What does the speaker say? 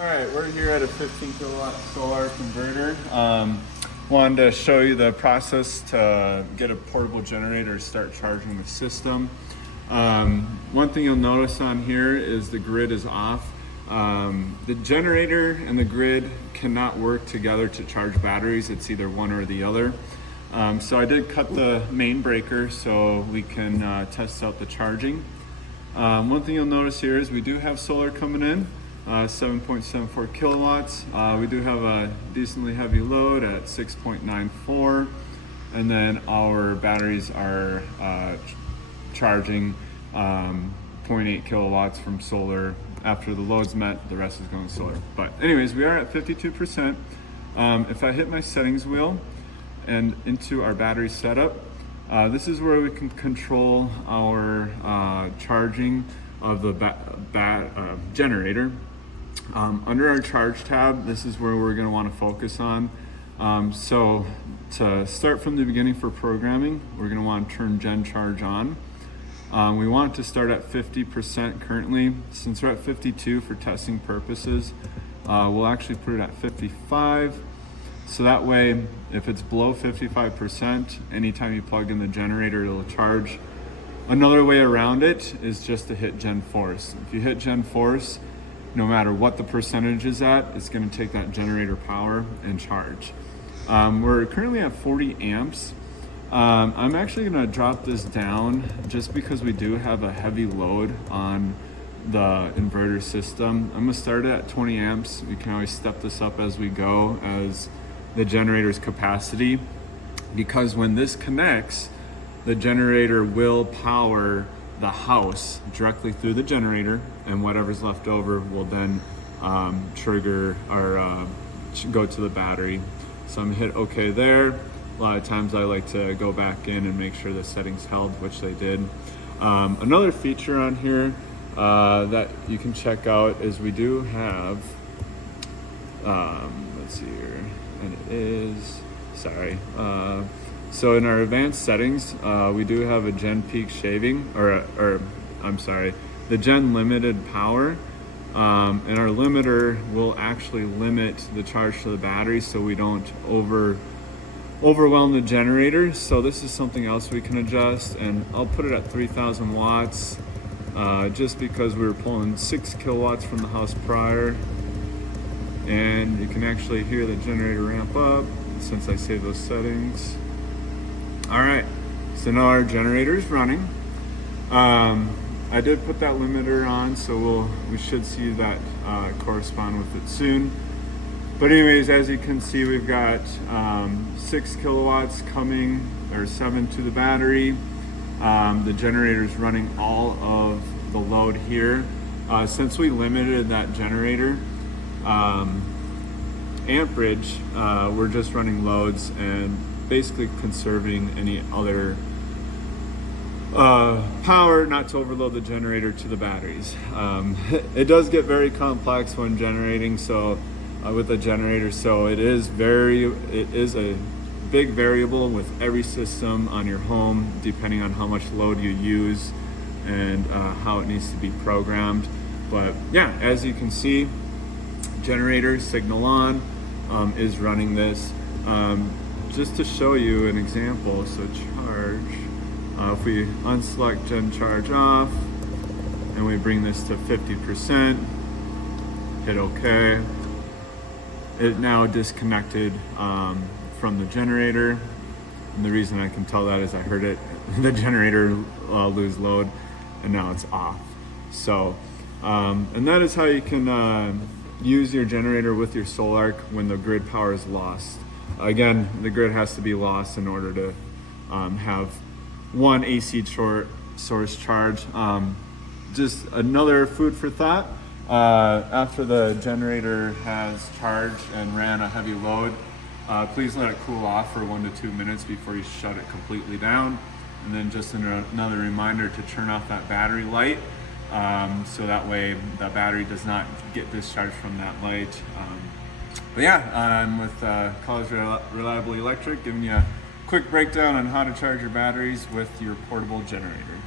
All right, we're here at a 15 kilowatt Sol-Ark inverter. Wanted to show you the process to get a portable generator to start charging the system. One thing you'll notice on here is the grid is off. The generator and the grid cannot work together to charge batteries. It's either one or the other. So I did cut the main breaker so we can test out the charging. One thing you'll notice here is we do have solar coming in. 7.74 kilowatts. We do have a decently heavy load at 6.94, and then our batteries are charging 0.8 kilowatts from solar. After the load's met, the rest is going solar. But anyways, we are at 52%. If I hit my settings wheel and into our battery setup, this is where we can control our charging of the generator. Under our charge tab, this is where we're going to want to focus on. So to start from the beginning for programming, we're going to want to turn Gen Charge on. We want it to start at 50% currently. Since we're at 52 for testing purposes, we'll actually put it at 55. So that way, if it's below 55%, anytime you plug in the generator, it'll charge. Another way around it is just to hit Gen Force. If you hit Gen Force, no matter what the percentage is at, it's going to take that generator power and charge. We're currently at 40 amps. I'm actually going to drop this down just because we do have a heavy load on the inverter system. I'm going to start it at 20 amps. We can always step this up as we go as the generator's capacity, because when this connects, the generator will power the house directly through the generator, and whatever's left over will then trigger or go to the battery. So I'm gonna hit OK there. A lot of times I like to go back in and make sure the settings held, which they did. Another feature on here that you can check out is we do have, let's see here, and it is, sorry. So in our advanced settings, we do have a Gen peak shaving, or I'm sorry, the Gen limited power. And our limiter will actually limit the charge to the battery so we don't overwhelm the generator. So this is something else we can adjust, and I'll put it at 3,000 watts just because we were pulling 6 kilowatts from the house prior. And you can actually hear the generator ramp up since I saved those settings. All right, so now our generator is running. I did put that limiter on, so we should see that correspond with it soon. But anyways, as you can see, we've got 6 kilowatts coming, or 7 to the battery. The generator is running all of the load here. Since we limited that generator amperage, we're just running loads and basically conserving any other power, not to overload the generator to the batteries. It does get very complex when generating, so with a generator, so it is a big variable with every system on your home, depending on how much load you use and how it needs to be programmed. But yeah, as you can see, generator signal on is running this. Just to show you an example, so charge, if we unselect Gen Charge off and we bring this to 50%, hit OK, it now disconnected from the generator. And the reason I can tell that is I heard it, the generator lose load, and now it's off. So, and that is how you can use your generator with your Sol-Ark when the grid power is lost. Again, the grid has to be lost in order to have one AC source charge. Just another food for thought. After the generator has charged and ran a heavy load, please let it cool off for 1 to 2 minutes before you shut it completely down. And then just another reminder to turn off that battery light, so that way the battery does not get discharged from that light. But yeah, I'm with College Reliable Electric, giving you a quick breakdown on how to charge your batteries with your portable generator.